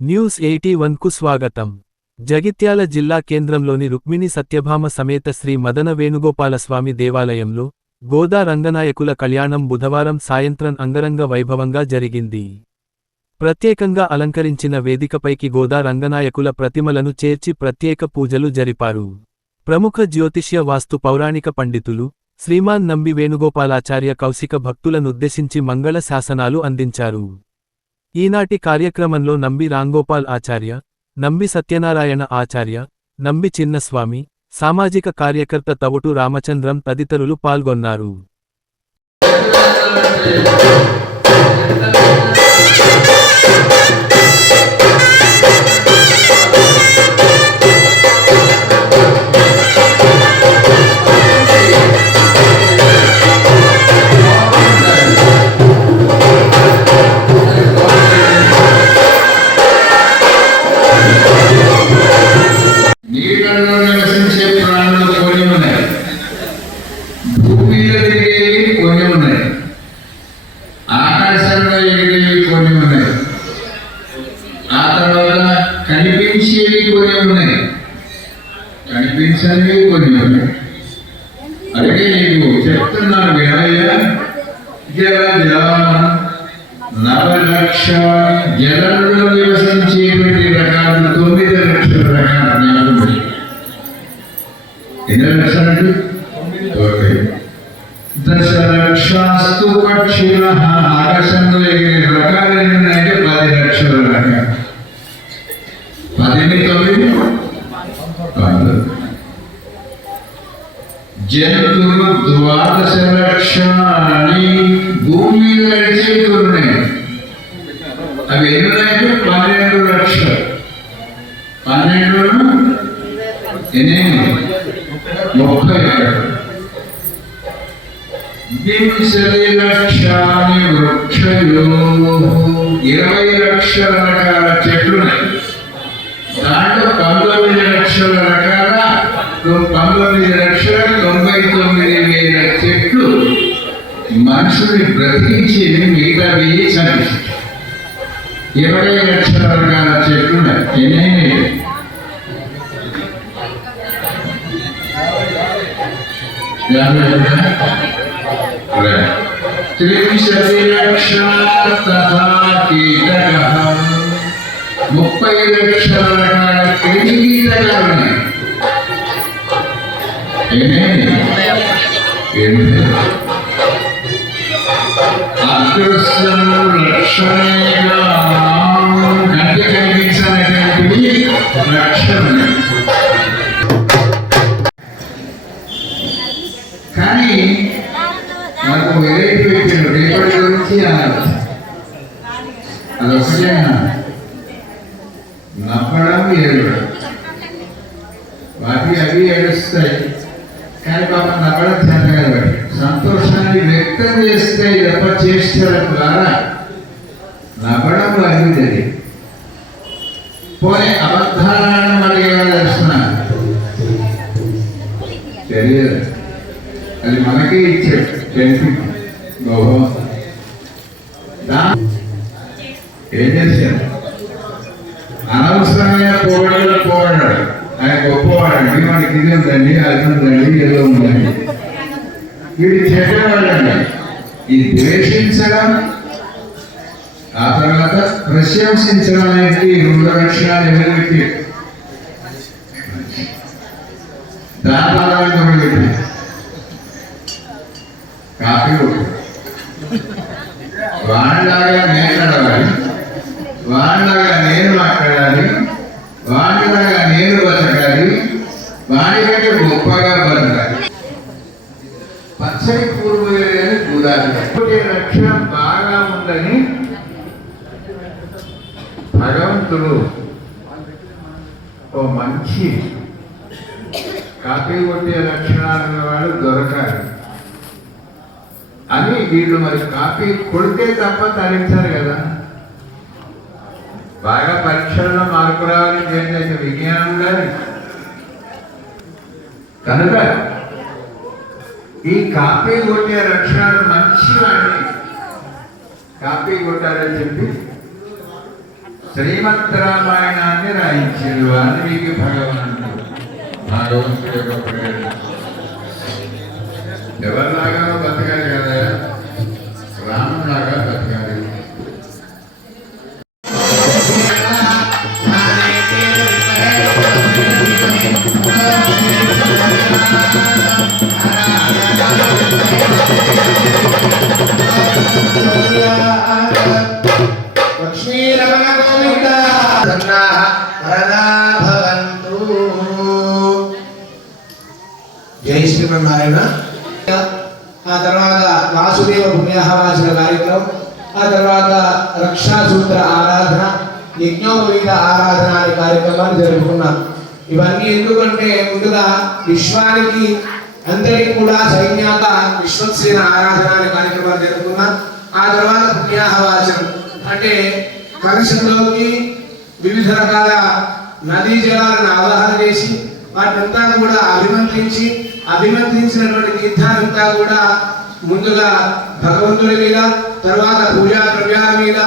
News 81కు స్వాగతం. జగిత్యాల జిల్లా కేంద్రంలోని రుక్మిణి సత్యభామ సమేత శ్రీ మదన వేణుగోపాలస్వామి దేవాలయంలో గోదా రంగనాయకుల కళ్యాణం బుధవారం సాయంత్రం అంగరంగ వైభవంగా జరిగింది. ప్రత్యేకంగా అలంకరించిన వేదికపైకి గోదా రంగనాయకుల ప్రతిమలను చేర్చి ప్రత్యేక పూజలు జరిపారు. ప్రముఖ జ్యోతిష్య వాస్తు పౌరాణిక పండితులు శ్రీమాన్ నంబి వేణుగోపాలాచార్య కౌశిక భక్తులనుద్దేశించి మంగళ శాసనాలు అందించారు. ఈనాటి కార్యక్రమంలో నంబి రాంగోపాల్ ఆచార్య, నంబి సత్యనారాయణ ఆచార్య, నంబి చిన్నస్వామి, సామాజిక కార్యకర్త తవుటు రామచంద్రం తదితరులు పాల్గొన్నారు. కనిపించేవి కొన్ని ఉన్నాయి, కనిపించనివి కొన్ని ఉన్నాయి. అలాగే నీకు చెప్తున్నాను వినయ్యా. జలజ నవలక్ష జలంలో నివసించేటువంటి రకాలు 9 లక్షల రకాల జ్ఞానం. ఎన్ని లక్షలు? 9. దశలక్షాస్తు పక్షుల ఆకాశంలో ఎగిరే రకాలు ఎన్ని ఉన్నాయంటే 10 లక్షల రకాలు. 10 9 12. జంతువులు 12 లక్షాలని భూమి మీద నడిచేవి ఉన్నాయి. అవి ఎన్ని ఉన్నాయంటే 12 లక్షలు. 12 ఎన్ని? 30. వింశతి లక్షాని వృక్షయో 20 లక్షల రకాల చెట్లున్నాయి. దాంట్లో 19 లక్షల రకాల 19,99,000 చెట్లు మనుషుని బ్రతికించేవి, మిగతావి చనిపోతాయి. 20 లక్షల రకాల చెట్లు ఎన్ని? త్రింశతి లక్ష తథా కీటకః 30 లక్షల రకాల క్రిమికీటకాలు ఉన్నాయి. అదృశ్యం లక్షణంగా కంటి కనిపించినటువంటివి లక్షణం. కానీ నాకు వెరైటీ పెట్టిండు రేపటి గురించి అన్నారు. అదొకటే నవ్వడం ఏడవడం, వాటి అవి ఏడుస్తాయి. కానీ పాప నవ్వడం చెందగల సంతోషాన్ని వ్యక్తం చేస్తే తప్ప చేష్టల ద్వారా నవ్వడం అవి తెలియదు. పోనీ అబద్ధాలను అడిగేలా తెలుస్తున్నారు తెలియదు. అది మనకే ఇచ్చాడు తెలిసి గౌరవం. ఏం చేశాడు? అనవసరమైన పోగడాడు. ఆయన గొప్పవాడండి, మనకి ఇది ఉందండి, అది ఉందండి, ఏదో ఉందండి. వీడి చెడ్డవాడండి. ఇది ద్వేషించడం, ఆ తర్వాత ప్రశంసించడం అనేది 2 లక్షణాలు ఎవరికి దాపాలను మొదలుపెట్టి కాపీ వాళ్ళలాగా నేను నడవాలి, వాళ్ళలాగా నేను మాట్లాడాలి, వాళ్ళలాగా నేను బతకాలి, వాడికంటే గొప్పగా బతకాలి. పచ్చడి పూర్వని చూడాలి. లక్ష్యం బాగా ఉందని భగవంతుడు ఓ మంచి కాపీ కొట్టే లక్షణాలు వాడు దొరకాలి అని వీళ్ళు మరి కాపీ కొడితే తప్ప తరించారు కదా. బాగా పరీక్షల్లో మార్పు రావాలని ఏంటంటే విజ్ఞానం ఉండాలి. కనుక ఈ కాపీ కొట్టే లక్షణాలు మంచివాడిని కాపీ కొట్టాలని చెప్పి శ్రీమద్ రామాయణాన్ని రాయించారు వాల్మీకి భగవానుడు. భగవంతుడి యొక్క ప్రేరణ ఎవరిలాగా బతకాలి కదా, రాములాగా బతకాలి. లక్ష్మీరమణ గోవింద వరదా భవంతు. జై శ్రీమన్నారాయణ. ఆ తర్వాత వాసుదేవ పుణ్యాహవాచన కార్యక్రమం, ఆ తర్వాత రక్షా సూత్ర ఆరాధన, యజ్ఞోపవీత ఆరాధన అనే కార్యక్రమాలు జరుపుకున్నాం. ఇవన్నీ ఎందుకంటే ముందుగా విశ్వానికి అందరికీ కూడా సైన్యాత విశ్వక్సేన ఆరాధన అనే కార్యక్రమాలు జరుపుకున్నాం. ఆ తర్వాత పుణ్యాహవాచనం అంటే కలశంలోకి వివిధ రకాల నదీ జలాలను ఆవాహన చేసి వాటినంతా కూడా అభిమంత్రించినటువంటి తీర్థాలంతా కూడా ముందుగా భగవంతుడి మీద, తర్వాత పూజా ద్రవ్యాల మీద,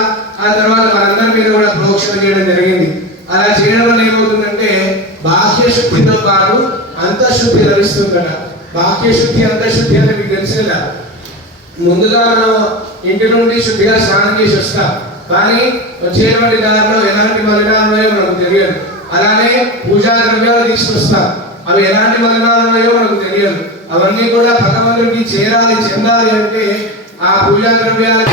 ఆ తర్వాత మనందరి మీద కూడా ప్రోక్షణ చేయడం జరిగింది. అలా చేయడం వల్ల ఏమవుతుందంటే బాహ్య శుద్ధితో పాటు అంతఃశుద్ధి లభిస్తుందట. బాహ్య శుద్ధి అంతఃశుద్ధి అంటే మీకు తెలుసు కదా, ముందుగా మనం ఇంటి నుండి శుద్ధిగా స్నానం చేసి వస్తాం, కానీ వచ్చేటువంటి దారిలో ఎలాంటి మలినాలు ఉన్నాయో మనకు తెలియదు. అలానే పూజా ద్రవ్యాలు తీసుకొస్తాం, అవి ఎలాంటి మలినాలు ఉన్నాయో మనకు తెలియదు. అవన్నీ కూడా భగవంతుడికి చెందాలి అంటే ఆ పూజా ద్రవ్యాలు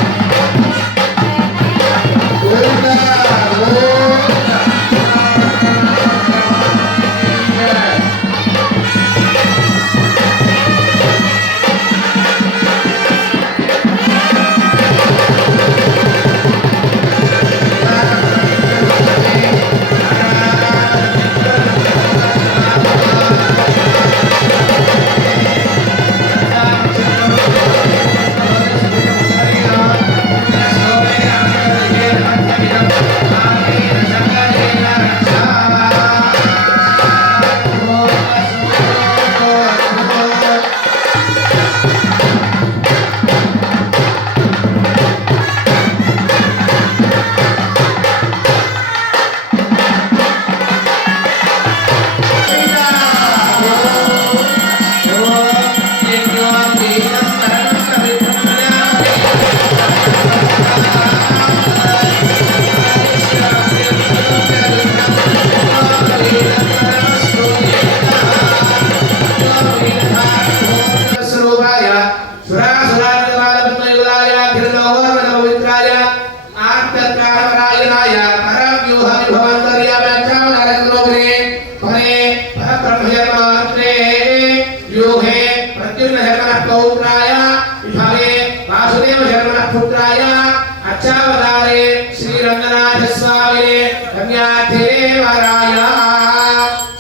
అచ్చావతారే శ్రీ రంగనాథ స్వామి కన్యాదేవరాయ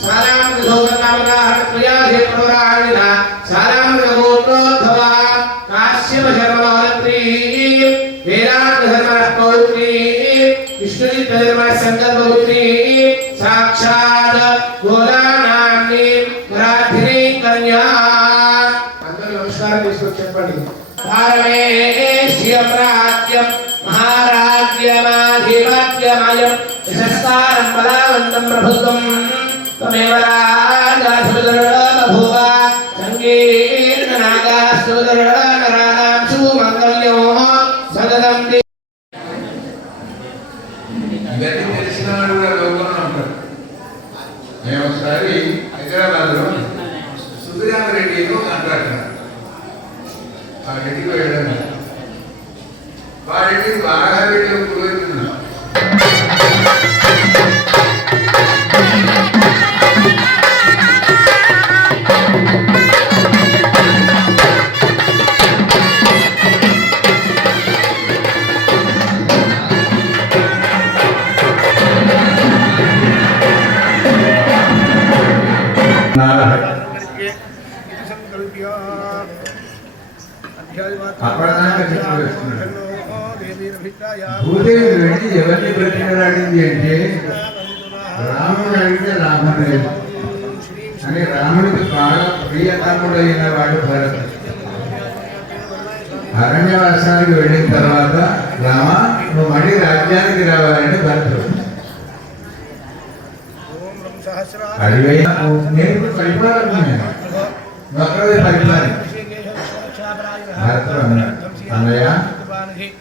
సారాం లోకనామనాహ ప్రియాహే పురాణిన సారాం గోత్రోద్భవ కాశ్యప శర్మణోత్రీ వేదాంత ధర్మ పౌత్రీ విష్ణుని ధర్మ సంకల్పౌత్రీ సాక్షాత్ గోదానాన్ని మరాఠిని కన్యా. అందరూ నమస్కారం తీసుకొని చెప్పండి. పారమేశ్వరాజ్యం మహారాజ్యమాధిపత్యమయం యశస్కారం బలవంతం ప్రభుత్వం త్వమేవ రాజాసుదర్భూవ సంకీర్ణనాగాసుదర్నరాణాం సుమంగళ్యో సదనం. ఇవన్నీ తెలిసిన వాడు కూడా లోకంలో ఉంటారు. మేము ఒకసారి హైదరాబాద్లో సుబ్బిరామరెడ్డి కాంట్రాక్టర్ ఆ ఇంటికి వెళ్ళడం, వాడింటికి బాగా వెళ్ళి పురోహితున్నాం. భూదేవి వెళ్ళి ఎవరిని బ్రతికలాడింది అంటే రాముడు అడిగితే లాభం లేదు అని రాముడికి బాగా ప్రియతముడైన వాడు భరతుడు. అరణ్యవాసానికి వెళ్ళిన తర్వాత రామ నువ్వు మళ్ళీ రాజ్యానికి రావాలని భరతుడు అడివైన నేను పరిపాలన పరిపాలన అన్నయ్య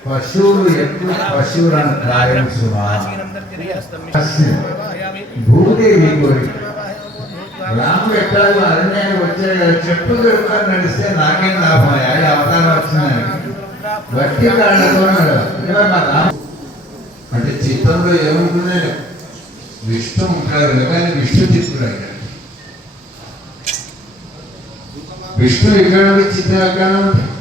పశువులు ఎక్కువ పశువులను కాయం సుమా భూదేవి కోరి రాముడు ఎట్లాగో అరణ్యానికి వచ్చే చెప్పు దొరుకుతారు నడిస్తే నాకేం లాభం అవతారం వచ్చిందని బట్టి కాళ్ళతో అంటే చిత్తంలో ఏముంటుంది విష్ణు ఉంటారు కానీ విష్ణు చిత్తుడు అయ్యాడు విష్ణు ఇక్కడ చిత్రం ఎక్కడ ఉంటుంది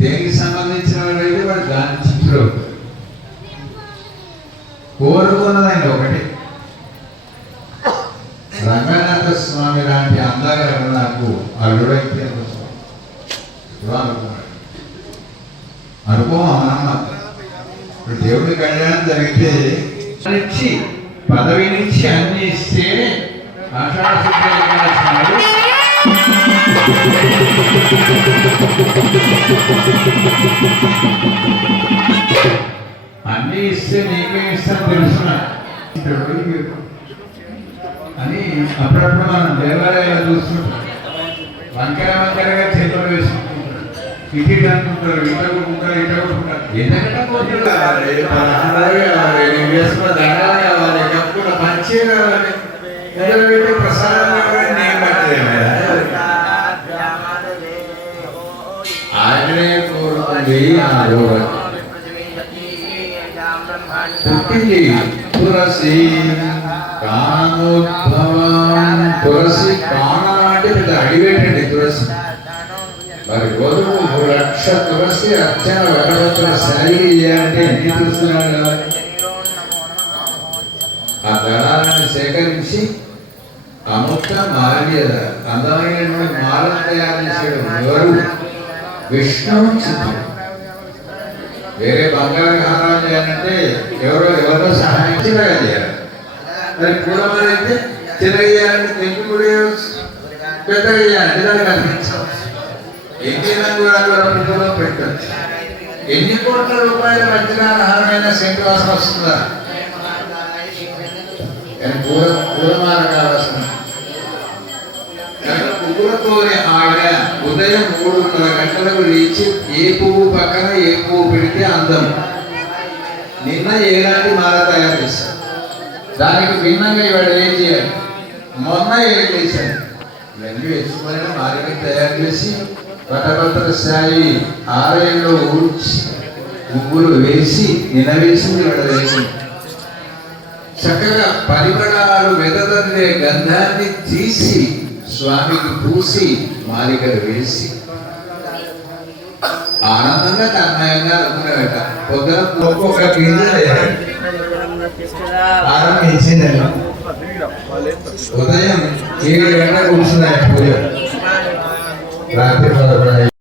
దేనికి సంబంధించిన వాడు అయితే వాడు దాని చిత్తుడు అవుతాడు కోరుకున్నదండి ఒకటి రంగనాథ స్వామి లాంటి అందగారు నాకు అల్లుడైతే అనుకో అమ్మ ఇప్పుడు దేవుడి కళ్యాణం జరిగితే నుంచి పదవి నుంచి అన్ని ఇస్తే ఆషాఢ శుద్ధ ఏకాదశి నాడు అన్ని ఇస్తే నీకేం ఇస్తాను తెలుసున్నా అని అప్పుడప్పుడు మనం దేవాలయాలు చూస్తుంటాం వంకర వంకరగా చేతులు వేసుకుంటుంటారు ఇటు అనుకుంటారు ఇట కొట్టుకుంటారు ఇట కొట్టుకుంటారు ఎందుకంటే మంచి కావాలి ప్రసాదం ఆయనే కోరుకుంది పుట్టింది తులసి కానోద్భవం తులసి కాన అంటే పెద్ద అడివేటండి తులసి మరి గోధుమ 1,00,000 తులసి అర్చన వరవత్ర శైలి చేయాలంటే ఎన్ని చూస్తున్నాడు కదా ఆ దళాలను సేకరించి అముక్త మాల్యద అందమైనటువంటి మాలను తయారు చేసాడు ఎవరు విష్ణువు చిత్తుడు వేరే బంగారు హారాలు చేయాలంటే ఎవరో సహాయం చిన్నగా చేయాలి అది పూలమాల అయితే చిన్నగా చేయాలంటే తెంపి కూడా పెద్దగా చేయాలంటే దాన్ని కనిపించవచ్చు ఎన్ని రంగుల పెట్టచ్చు ఎన్ని కోట్ల రూపాయల వజ్రాల హారమైన శంకువాసం వస్తుందా పూలమాల కావాల్సిన పువ్వులతోనే ఆవిడ ఉదయం 3:30 గంటలకు లేచి ఏ పువ్వు పక్కన ఏ పువ్వు పెడితే అందం నిన్న ఏలాంటి మాల తయారు చేశారు దానికి భిన్నంగా ఇవాళ ఏం చేయాలి మొన్న ఏం చేశారు ఇవన్నీ వేసుకొని మాలిక తయారు చేసి పటపత్ర స్థాయి ఆలయంలో ఊడ్చి పువ్వులు వేసి నిన్న వేసింది ఇవాళ వేసింది చక్కగా పరిమళాలు వెదజల్లే గంధాన్ని తీసి స్వామికి పూసి మాలికలు వేసి ఆనందంగా తన్మయంగా అనుకునేట పొద్దున ఒక్కొక్క గింజ ఆరంభించిందండి ఉదయం 7 గంటలకు కూర్చున్నాయి పూజ రాత్రి 11